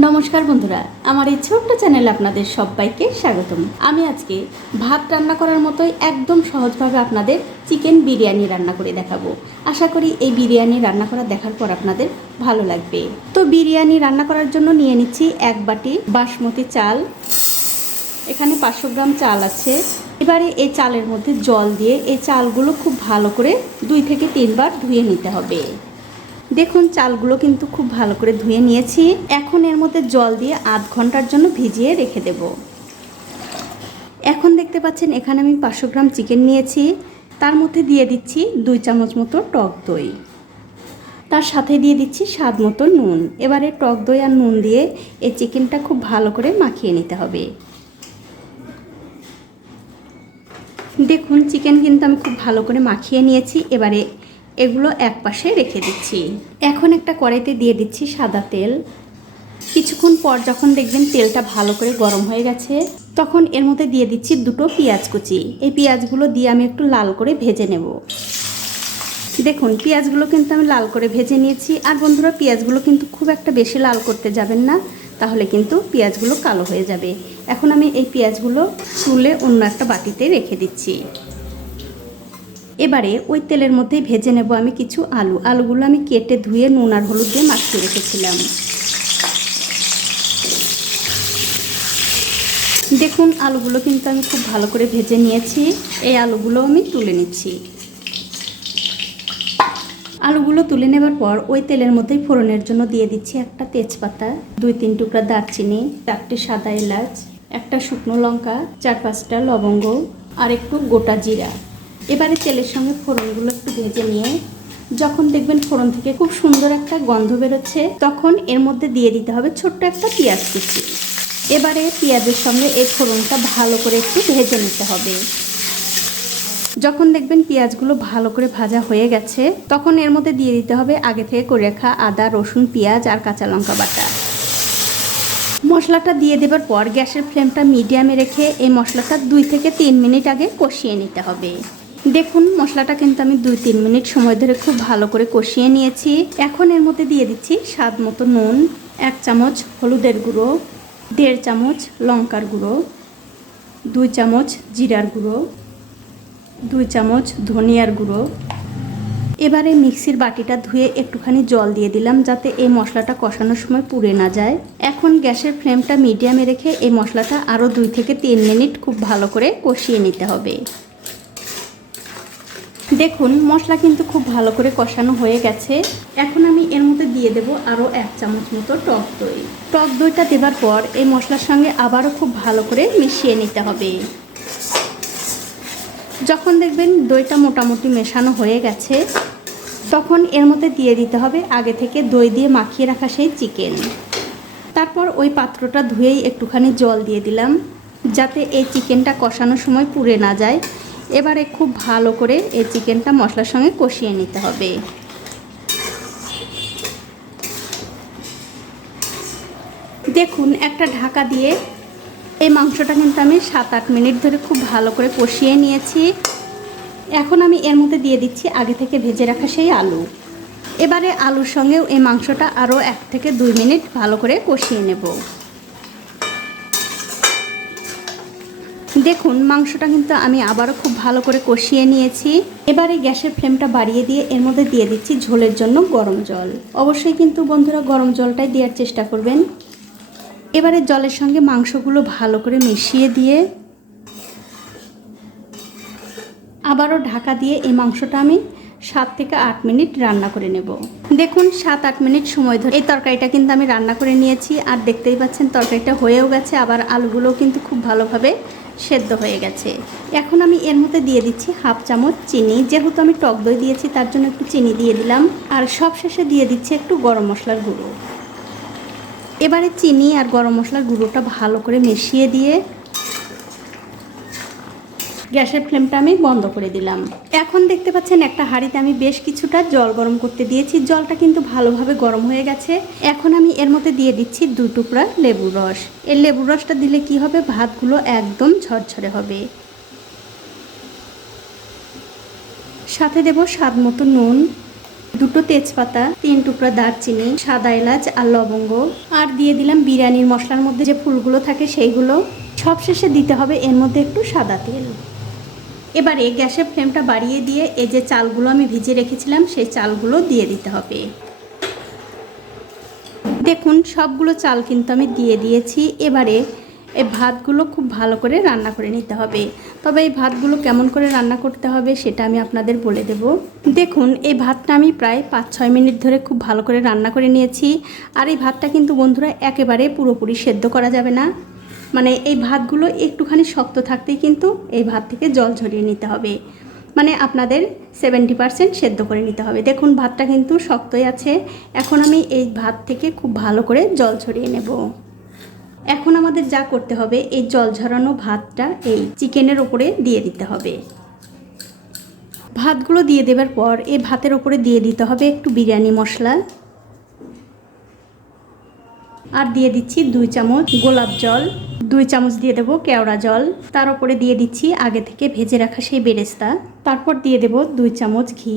নমস্কার বন্ধুরা, আমার এই ছোট্ট চ্যানেলে আপনাদের সবাইকে স্বাগতম। আমি আজকে ভাত রান্না করার মতোই একদম সহজভাবে আপনাদের চিকেন বিরিয়ানি রান্না করে দেখাবো। আশা করি এই বিরিয়ানি রান্না করা দেখার পর আপনাদের ভালো লাগবে। তো বিরিয়ানি রান্না করার জন্য নিয়ে নিচ্ছি এক বাটি বাসমতি চাল। এখানে পাঁচশো গ্রাম চাল আছে। এবারে এই চালের মধ্যে জল দিয়ে এই চালগুলো খুব ভালো করে দুই থেকে তিনবার ধুয়ে নিতে হবে। দেখুন, চালগুলো কিন্তু খুব ভালো করে ধুয়ে নিয়েছি। এখন এর মধ্যে জল দিয়ে আধ ঘণ্টার জন্য ভিজিয়ে রেখে দেব। এখন দেখতে পাচ্ছেন, এখানে আমি পাঁচশো গ্রাম চিকেন নিয়েছি। তার মধ্যে দিয়ে দিচ্ছি দুই চামচ মতো টক দই। তার সাথে দিয়ে দিচ্ছি স্বাদ মতো নুন। এবারে টক দই আর নুন দিয়ে এই চিকেনটা খুব ভালো করে মাখিয়ে নিতে হবে। দেখুন, চিকেন কিন্তু আমি খুব ভালো করে মাখিয়ে নিয়েছি। এবারে এগুলো এক পাশে রেখে দিচ্ছি। এখন একটা কড়াইতে দিয়ে দিচ্ছি সাদা তেল। কিছুক্ষণ পর যখন দেখবেন তেলটা ভালো করে গরম হয়ে গেছে, তখন এর মধ্যে দিয়ে দিচ্ছি দুটো পেঁয়াজ কুচি। এই পেঁয়াজগুলো দিয়ে আমি একটু লাল করে ভেজে নেব। দেখুন, পেঁয়াজগুলো কিন্তু আমি লাল করে ভেজে নিয়েছি। আর বন্ধুরা, পেঁয়াজগুলো কিন্তু খুব একটা বেশি লাল করতে যাবেন না, তাহলে কিন্তু পেঁয়াজগুলো কালো হয়ে যাবে। এখন আমি এই পেঁয়াজগুলো তুলে অন্য একটা বাটিতে রেখে দিচ্ছি। এবারে ওই তেলের মধ্যে ভেজে নেব আমি কিছু আলু। আলুগুলো আমি কেটে ধুয়ে নুন আর হলুদ দিয়ে মাখিয়ে রেখেছিলাম। দেখুন, আলুগুলো কিন্তু আমি খুব ভালো করে ভেজে নিয়েছি। এই আলুগুলো আমি তুলে নিচ্ছি। আলুগুলো তুলে নেবার পর ওই তেলের মধ্যেই ফোড়নের জন্য দিয়ে দিচ্ছি একটা তেজপাতা, দুই তিন টুকরা দারচিনি, চারটি সাদা এলাচ, একটা শুকনো লঙ্কা, চার পাঁচটা লবঙ্গ আর একটু গোটা জিরা। এবারে তেলের সঙ্গে ফোড়নগুলো একটু ভেজে নিয়ে, যখন দেখবেন ফোড়ন থেকে খুব সুন্দর একটা গন্ধ বেরোচ্ছে, তখন এর মধ্যে দিয়ে দিতে হবে ছোট্ট একটা পেঁয়াজ কুচি। এবারে পেঁয়াজের সঙ্গে এই ফোড়নটা ভালো করে একটু ভেজে নিতে হবে। যখন দেখবেন পেঁয়াজগুলো ভালো করে ভাজা হয়ে গেছে, তখন এর মধ্যে দিয়ে দিতে হবে আগে থেকে করে রাখা আদা, রসুন, পেঁয়াজ আর কাঁচা লঙ্কা বাটা। মশলাটা দিয়ে দেবার পর গ্যাসের ফ্লেমটা মিডিয়ামে রেখে এই মশলাটা দুই থেকে তিন মিনিট আগে কষিয়ে নিতে হবে। দেখুন, মশলাটা কিন্তু আমি দুই তিন মিনিট সময় ধরে খুব ভালো করে কষিয়ে নিয়েছি। এখন এর মধ্যে দিয়ে দিচ্ছি স্বাদ মতো নুন, এক চামচ হলুদের গুঁড়ো, দেড় চামচ লঙ্কার গুঁড়ো, দুই চামচ জিরার গুঁড়ো, দুই চামচ ধনিয়ার গুঁড়ো। এবারে মিক্সির বাটিটা ধুয়ে একটুখানি জল দিয়ে দিলাম যাতে এই মশলাটা কষানোর সময় পুড়ে না যায়। এখন গ্যাসের ফ্লেমটা মিডিয়ামে রেখে এই মশলাটা আরও দুই থেকে তিন মিনিট খুব ভালো করে কষিয়ে নিতে হবে। দেখুন, মশলা কিন্তু খুব ভালো করে কষানো হয়ে গেছে। এখন আমি এর মধ্যে দিয়ে দেব আরও এক চামচ মতো টক দই। টক দইটা দেবার পর এই মশলার সঙ্গে আবারও খুব ভালো করে মিশিয়ে নিতে হবে। যখন দেখবেন দইটা মোটামুটি মেশানো হয়ে গেছে, তখন এর মধ্যে দিয়ে দিতে হবে আগে থেকে দই দিয়ে মাখিয়ে রাখা সেই চিকেন। তারপর ওই পাত্রটা ধুয়েই একটুখানি জল দিয়ে দিলাম, যাতে এই চিকেনটা কষানোর সময় পুড়ে না যায়। এবারে খুব ভালো করে এই চিকেনটা মশলার সঙ্গে কষিয়ে নিতে হবে। দেখুন, একটা ঢাকা দিয়ে এই মাংসটা কিন্তু আমি সাত আট মিনিট ধরে খুব ভালো করে কষিয়ে নিয়েছি। এখন আমি এর মধ্যে দিয়ে দিচ্ছি আগে থেকে ভেজে রাখা সেই আলু। এবারে আলুর সঙ্গেও এই মাংসটা আরও এক থেকে দুই মিনিট ভালো করে কষিয়ে নেব। দেখুন, মাংসটা কিন্তু আমি আবারও খুব ভালো করে কষিয়ে নিয়েছি। এবারে গ্যাসের ফ্লেমটা বাড়িয়ে দিয়ে এর মধ্যে দিয়ে দিচ্ছি ঝোলের জন্য গরম জল। অবশ্যই কিন্তু বন্ধুরা গরম জলটাই দেওয়ার চেষ্টা করবেন। এবারে জলের সঙ্গে মাংসগুলো ভালো করে মিশিয়ে দিয়ে আবারও ঢাকা দিয়ে এই মাংসটা আমি সাত থেকে আট মিনিট রান্না করে নেব। দেখুন, সাত, আট মিনিট সময় ধরে এই তরকারিটা কিন্তু আমি রান্না করে নিয়েছি। আর দেখতেই পাচ্ছেন, তরকারিটা হয়েও গেছে। আবার আলুগুলোও কিন্তু খুব ভালোভাবে সেদ্ধ হয়ে গেছে। এখন আমি এর মধ্যে দিয়ে দিচ্ছি হাফ চামচ চিনি। যেহেতু আমি টক দই দিয়েছি, তার জন্য একটু চিনি দিয়ে দিলাম। আর সব শেষে দিয়ে দিচ্ছি একটু গরম মশলার গুঁড়ো। এবারে চিনি আর গরম মশলার গুঁড়োটা ভালো করে মিশিয়ে দিয়ে গ্যাসের ফ্লেমটা আমি বন্ধ করে দিলাম। এখন দেখতে পাচ্ছেন একটা হাঁড়িতে আমি বেশ কিছুটা জল গরম করতে দিয়েছি। জলটা কিন্তু ভালোভাবে গরম হয়ে গেছে। এখন আমি এর মধ্যে দিয়ে দিচ্ছি দু টুকরা লেবুর রস। এই লেবুর রসটা দিলে কি হবে? ভাতগুলো একদম ঝরঝরে হবে। সাথে দেব স্বাদ মতো নুন, দুটো তেজপাতা, তিন টুকরা দারচিনি, সাদা এলাচ আর লবঙ্গ। আর দিয়ে দিলাম বিরিয়ানির মশলার মধ্যে যে ফুলগুলো থাকে সেইগুলো। সবশেষে দিতে হবে এর মধ্যে একটু সাদা তেল। এবারে গ্যাসের ফ্লেমটা বাড়িয়ে দিয়ে এই যে চালগুলো আমি ভিজে রেখেছিলাম, সেই চালগুলো দিয়ে দিতে হবে। দেখুন, সবগুলো চাল কিন্তু আমি দিয়ে দিয়েছি। এবারে এই ভাতগুলো খুব ভালো করে রান্না করে নিতে হবে। তবে এই ভাতগুলো কেমন করে রান্না করতে হবে সেটা আমি আপনাদের বলে দেব। দেখুন, এই ভাতটা আমি প্রায় পাঁচ ছয় মিনিট ধরে খুব ভালো করে রান্না করে নিয়েছি। আর এই ভাতটা কিন্তু বন্ধুরা একেবারে পুরোপুরি সেদ্ধ করা যাবে না। মানে এই ভাতগুলো একটুখানি শক্ত থাকতেই কিন্তু এই ভাত থেকে জল ঝরিয়ে নিতে হবে। মানে আপনাদের সেভেন্টি পারসেন্ট সেদ্ধ করে নিতে হবে। দেখুন, ভাতটা কিন্তু শক্তই আছে। এখন আমি এই ভাত থেকে খুব ভালো করে জল ছড়িয়ে নেব। এখন আমাদের যা করতে হবে, এই জল ঝরানো ভাতটা এই চিকেনের ওপরে দিয়ে দিতে হবে। ভাতগুলো দিয়ে দেবার পর এই ভাতের ওপরে দিয়ে দিতে হবে একটু বিরিয়ানি মশলা। আর দিয়ে দিচ্ছি দুই চামচ গোলাপ জল। দুই চামচ দিয়ে দেবো কেওড়া জল। তার উপরে দিয়ে দিচ্ছি আগে থেকে ভেজে রাখা সেই বেরেস্তা। তারপর দিয়ে দেবো দুই চামচ ঘি।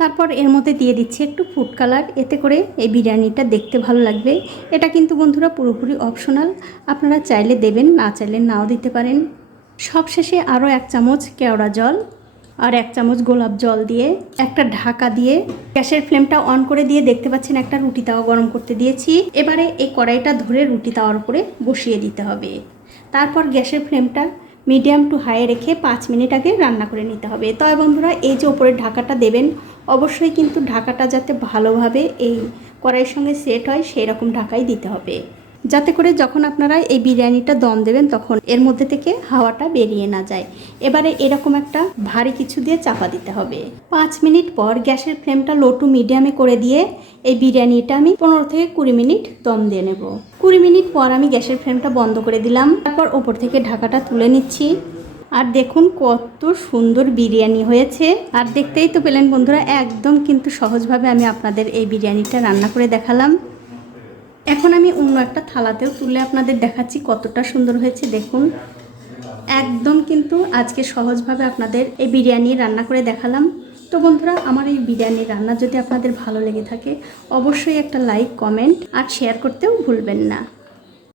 তারপর এর মধ্যে দিয়ে দিচ্ছি একটু ফুড কালার এতে করে এই বিরিয়ানিটা দেখতে ভালো লাগবে। এটা কিন্তু বন্ধুরা পুরোপুরি অপশনাল আপনারা চাইলে দেবেন, না চাইলে নাও দিতে পারেন। সবশেষে আরও এক চামচ কেওড়া জল। আর এক চামচ গোলাপ জল দিয়ে, একটা ঢাকা দিয়ে গ্যাসের ফ্লেমটা অন করে দিয়ে দেখতে পাচ্ছেন একটা রুটি তাওয়া গরম করতে দিয়েছি। এবারে এই কড়াইটা ধরে রুটি তাওয়ার উপরে বসিয়ে দিতে হবে। তারপর গ্যাসের ফ্লেমটা মিডিয়াম টু হাই রেখে পাঁচ মিনিট আগে রান্না করে নিতে হবে। তবে বন্ধুরা, এই যে ওপরে ঢাকাটা দেবেন, অবশ্যই কিন্তু ঢাকাটা যাতে ভালোভাবে এই কড়াইয়ের সঙ্গে সেট হয়, সেই রকম ঢাকাই দিতে হবে। যাতে করে যখন আপনারা এই বিরিয়ানিটা দম দেবেন তখন এর মধ্যে থেকে হাওয়াটা বেরিয়ে না যায়। এবারে এরকম একটা ভারী কিছু দিয়ে চাপা দিতে হবে। পাঁচ মিনিট পর গ্যাসের ফ্লেমটা লো টু মিডিয়ামে করে দিয়ে এই বিরিয়ানিটা আমি পনেরো থেকে কুড়ি মিনিট দম দিয়ে নেব। কুড়ি মিনিট পর আমি গ্যাসের ফ্লেমটা বন্ধ করে দিলাম। তারপর ওপর থেকে ঢাকাটা তুলে নিচ্ছি। আর দেখুন কত সুন্দর বিরিয়ানি হয়েছে। আর দেখতেই তো পেলেন বন্ধুরা, একদম কিন্তু সহজভাবে আমি আপনাদের এই বিরিয়ানিটা রান্না করে দেখালাম। এখন আমি অন্য একটা থালাতেও তুলে আপনাদের দেখাচ্ছি কতটা সুন্দর হয়েছে, দেখুন। একদম কিন্তু আজকে সহজভাবে আপনাদের এই বিরিয়ানি রান্না করে দেখালাম। তো বন্ধুরা, আমার এই বিরিয়ানি রান্না যদি আপনাদের ভালো লেগে থাকে, অবশ্যই একটা লাইক, কমেন্ট আর শেয়ার করতেও ভুলবেন না।